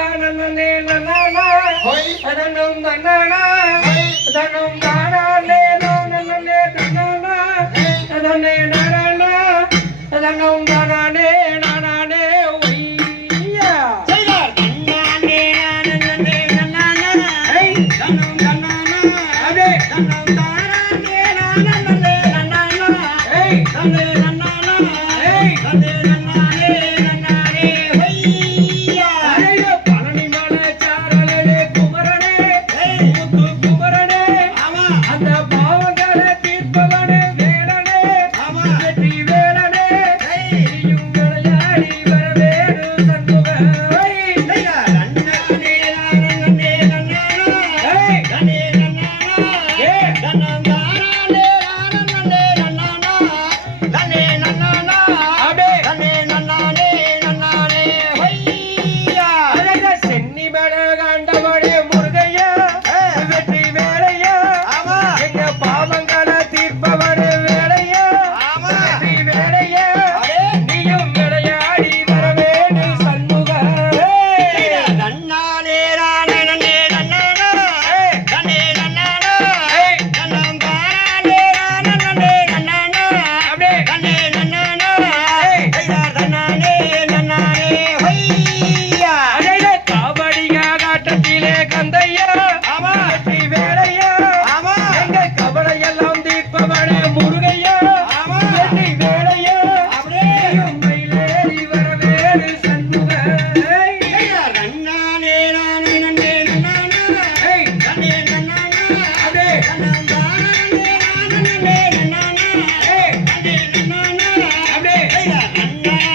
Hey!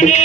रे